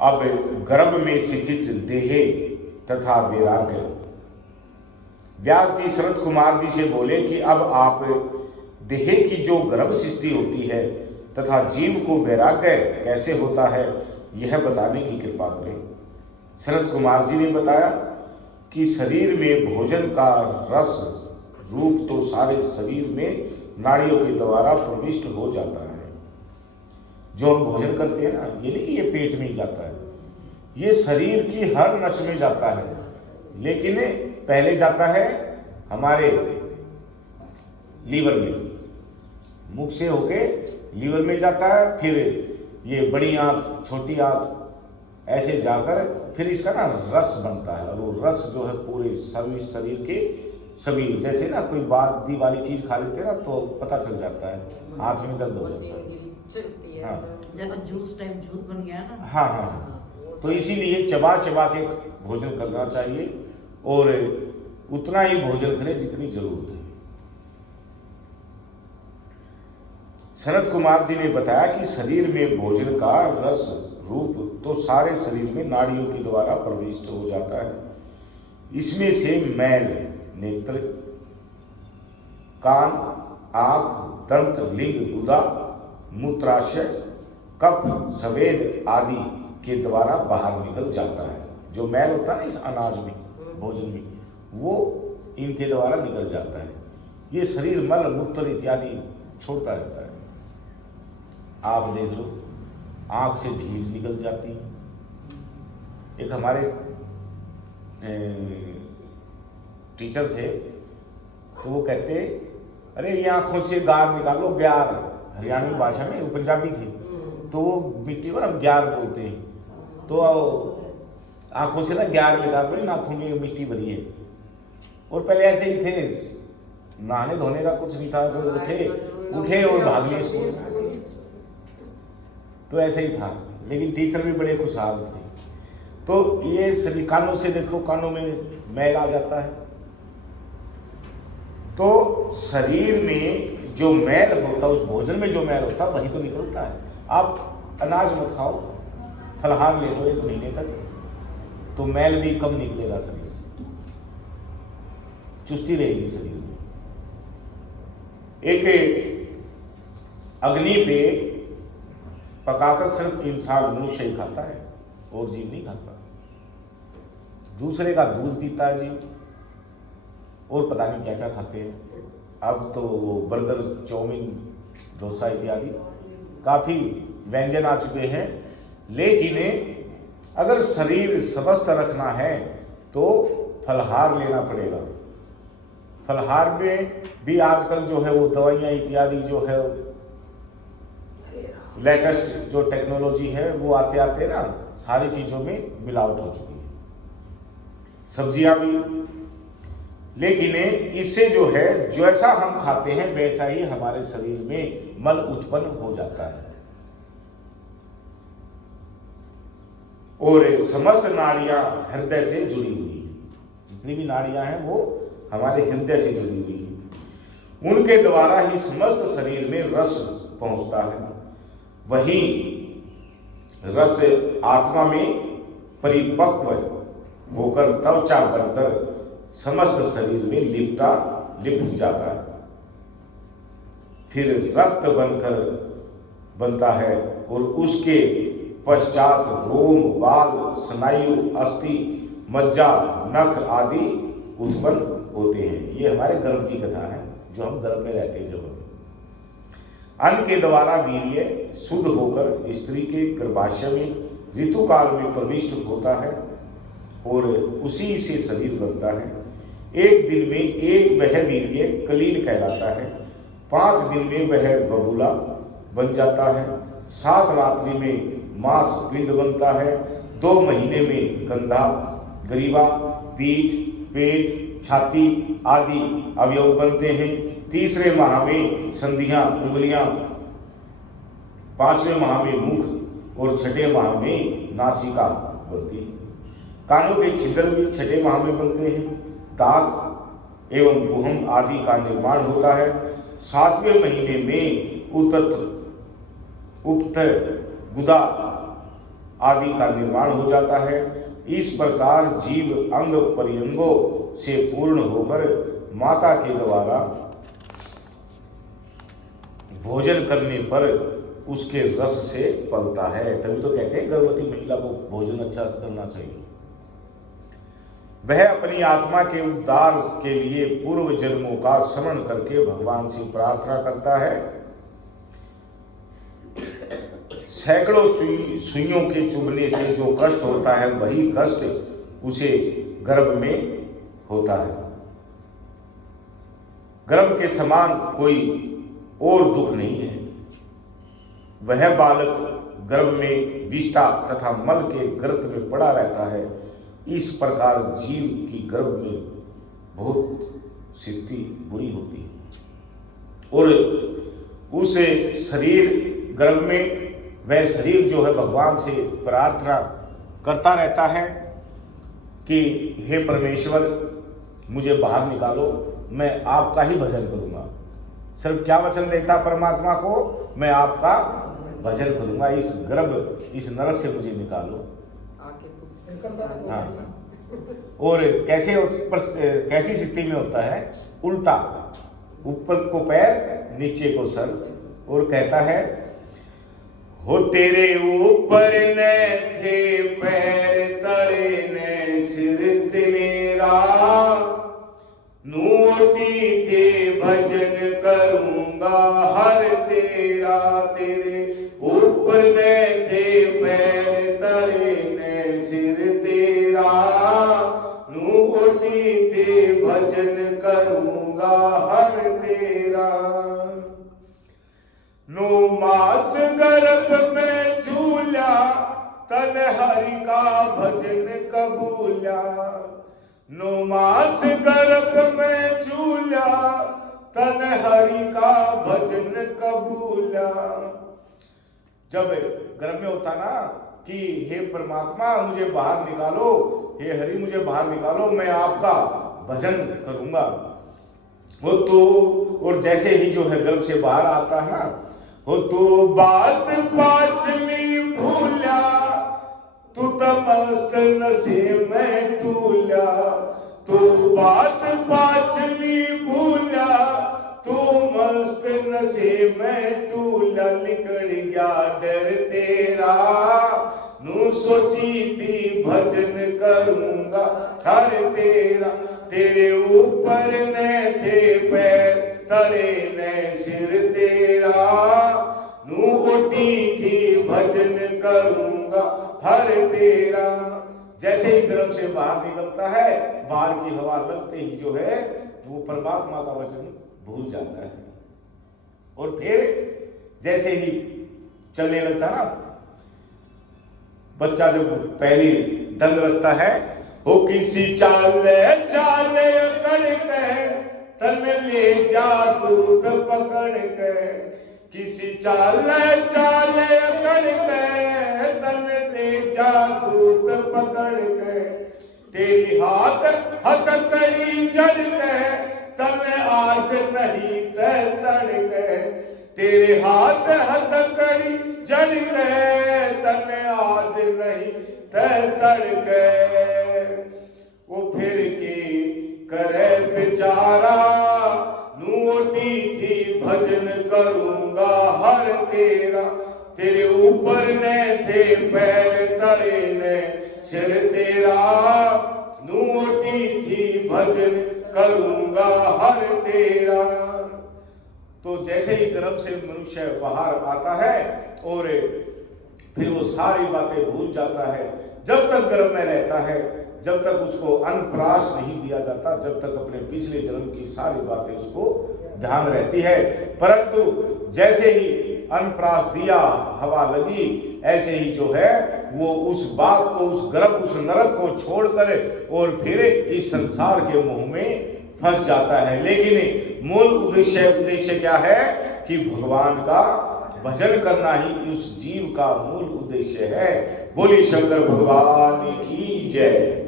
अब गर्भ में स्थित देहे तथा वैराग्य। व्यास जी शरद कुमार जी से बोले कि अब आप देह की जो गर्भ सृष्टि होती है तथा जीव को वैराग्य कैसे होता है यह बताने की कृपा करें। शरद कुमार जी ने बताया कि शरीर में भोजन का रस रूप तो सारे शरीर में नाड़ियों के द्वारा प्रविष्ट हो जाता है। जो हम भोजन करते हैं ना, ये नहीं कि ये पेट में ही जाता है, ये शरीर की हर नस में जाता है, लेकिन पहले जाता है हमारे लीवर में, मुख से होके लीवर में जाता है, फिर ये बड़ी आंत छोटी आंत ऐसे जाकर फिर इसका ना रस बनता है, और वो रस जो है पूरे सभी शरीर के सभी, जैसे ना कोई बादी वाली चीज खा लेते हैं ना तो पता चल जाता है, आंख में दर्द हो जाता है। हाँ, जैसे जूस टाइप जूस बन गया ना। हाँ हाँ, तो इसीलिए चबा चबा के भोजन करना चाहिए और उतना ही भोजन करें जितनी जरूरत है। शरद कुमार जी ने बताया कि शरीर में भोजन का रस रूप तो सारे शरीर में नाड़ियों के द्वारा प्रविष्ट हो जाता है। इसमें से मैल, नेत्र, कान, आंख, दंत, लिंग, गुदा, मूत्राशय, कफ, सवेद आदि के द्वारा बाहर निकल जाता है। जो मैल होता है ना इस अनाज में, भोजन में, वो इनके द्वारा निकल जाता है। ये शरीर मल मूत्र इत्यादि छोड़ता रहता है। आप देख लो, आंख से भीड़ निकल जाती है। एक हमारे टीचर थे तो वो कहते, अरे ये आंखों से गार निकालो, ग्यार, हरियाणवी भाषा में, वो पंजाबी थे तो वो मिट्टी को ना ग्यार बोलते हैं, तो आंखों से ना ग्यार निकाल पड़ी, आंखों में मिट्टी भरी है। और पहले ऐसे ही थे, नहाने धोने का कुछ नहीं था, तो उठे और भाग लिए स्कूल, तो ऐसे ही था। लेकिन टीचर भी बड़े खुशहाल थे। तो ये सभी कानों से देखो, कानों में मैल आ जाता है। तो शरीर में जो मैल होता है, उस भोजन में जो मैल होता है वही तो निकलता है। आप अनाज मत खाओ, फलाहार ले लो 1 महीने तक, तो मैल भी कम निकलेगा शरीर से, चुस्ती रहेगी शरीर में। एक अग्नि पे पकाकर सिर्फ इंसान मनुष्य ही खाता है और जीव नहीं खाता। दूसरे का दूध पीता है जीव, और पता नहीं क्या क्या खाते हैं। अब तो वो बर्गर, चाउमीन, डोसा इत्यादि काफी व्यंजन आ चुके हैं। लेकिन अगर शरीर स्वस्थ रखना है तो फलहार लेना पड़ेगा। फलहार में भी आजकल जो है वो दवाइयाँ इत्यादि जो है लेटेस्ट जो टेक्नोलॉजी है वो आते आते ना सारी चीजों में मिलावट हो चुकी है, सब्जियां भी। लेकिन इससे जो है जैसा हम खाते हैं वैसा ही हमारे शरीर में मल उत्पन्न हो जाता है, और समस्त नाड़ियां हृदय से जुड़ी हुई है। जितनी भी नाड़ियां हैं वो हमारे हृदय से जुड़ी हुई है। उनके द्वारा ही समस्त शरीर में रस पहुंचता है। वही रस आत्मा में परिपक्व होकर त्वचा बनकर समस्त शरीर में लिपट जाता है। फिर रक्त बनता है, और उसके पश्चात रोम, बाल, स्नायु, अस्थि, मज्जा, नख आदि उत्पन्न होते हैं। ये हमारे गर्भ की कथा है, जो हम गर्भ में रहते हैं। जब अन्न के द्वारा वीर्य शुद्ध होकर स्त्री के गर्भाशय में ऋतु काल में प्रविष्ट होता है, और उसी से शरीर बनता है। 1 दिन में वह वीर्य कलील कहलाता है। 5 दिन में वह बबूला बन जाता है। 7 रात्रि में मांस पिंड बनता है। 2 महीने में कंधा, ग्रीवा, पीठ, पेट, छाती आदि अवयव बनते हैं। 3रे माह में संधियां, उंगलियां, 5वें माह में मुख, और 6ठे माह में नासिका बनती है। कानों के छिद्र भी 6ठे माह में बनते हैं। दांत एवं गुहम आदि का निर्माण होता है। 7वें महीने में उपत, गुदा आदि का निर्माण हो जाता है। इस प्रकार जीव अंग पर्यंगों से पूर्ण होकर माता के द्वारा भोजन करने पर उसके रस से पलता है। तभी तो कहते हैं गर्भवती महिला को भोजन अच्छा करना चाहिए। वह अपनी आत्मा के उद्धार के लिए पूर्व जन्मों का स्मरण करके भगवान से प्रार्थना करता है। सैकड़ों सुइयों के चुभने से जो कष्ट होता है वही कष्ट उसे गर्भ में होता है। गर्भ के समान कोई और दुख नहीं है। वह बालक गर्भ में विष्ठा तथा मल के गर्त में पड़ा रहता है। इस प्रकार जीव की गर्भ में बहुत स्थिति बुरी होती है और उस शरीर गर्भ में वह शरीर जो है भगवान से प्रार्थना करता रहता है कि हे परमेश्वर मुझे बाहर निकालो, मैं आपका ही भजन करूंगा। सिर्फ क्या वचन देता परमात्मा को, मैं आपका भजन करूंगा, इस गर्भ इस नरक से मुझे निकालो। हाँ। और कैसे उस पर कैसी स्थिति में होता है, उल्टा, ऊपर को पैर नीचे को सर, और कहता है हो तेरे ऊपर न थे पैर तले न सिर तेरा, नूटी के भजन करूंगा हर तेरा। तेरे ऊपर न थे पैर तले न सिर तेरा, नूटी के भजन करूंगा हर तेरा। 9 मास गर्भ में झूला, तन हरि का भजन कबूला। 9 मास गर्भ में झूला, तन हरि का भजन कबूला। जब गर्भ में होता ना कि हे परमात्मा मुझे बाहर निकालो, हे हरि मुझे बाहर निकालो, मैं आपका भजन करूंगा। वो तो और जैसे ही जो है गर्भ से बाहर आता है ना, हो तू बात पाचली भूला, तू तमस्त नशे में टूला। तू बात पाचली भूला, तू मस्त नशे में टूला। निकल गया डर तेरा, नू सोची थी भजन करूंगा हर तेरा। तेरे ऊपर न थे पैर तले न सिर तेरा, नू ओटी की भजन करूंगा हर तेरा। जैसे ही गर्भ से बाहर निकलता है, बाहर की हवा लगते ही जो है वो परमात्मा का वचन भूल जाता है और फिर जैसे ही चलने लगता ना बच्चा, जब पहली डंग रखता है, वो किसी चाले चाले अकड़ के तन ले जा दूध पकड़ के। किसी चाले चाले अकड़ के तन ले जा दूध पकड़ के। तेरी हाथ हथकड़ी जड़ के तन आज नहीं तड़ के। तेरे हाथ हथकड़ी जड़ के तन आज नहीं तड़ के। वो फिर की करे बेचारा, नूटी थी भजन करूंगा हर तेरा। तेरे ऊपर न थे पैर तले न सिर तेरा, नूटी थी भजन करूंगा हर तेरा। तो जैसे ही गर्भ से मनुष्य बाहर आता है और फिर वो सारी बातें भूल जाता है। जब तक गर्भ में रहता है, जब तक उसको अनप्राश नहीं दिया जाता, जब तक अपने पिछले जन्म की सारी बातें उसको ध्यान रहती है। परंतु जैसे ही अनप्राश दिया, हवा लगी, ऐसे ही जो है वो उस बात को, उस गर्भ, उस नरक को छोड़कर और फिर इस संसार के मोह में फंस जाता है। लेकिन मूल उद्देश्य क्या है कि भगवान का भजन करना ही उस जीव का मूल उद्देश्य है। बोलिए शंकर भगवान की जय।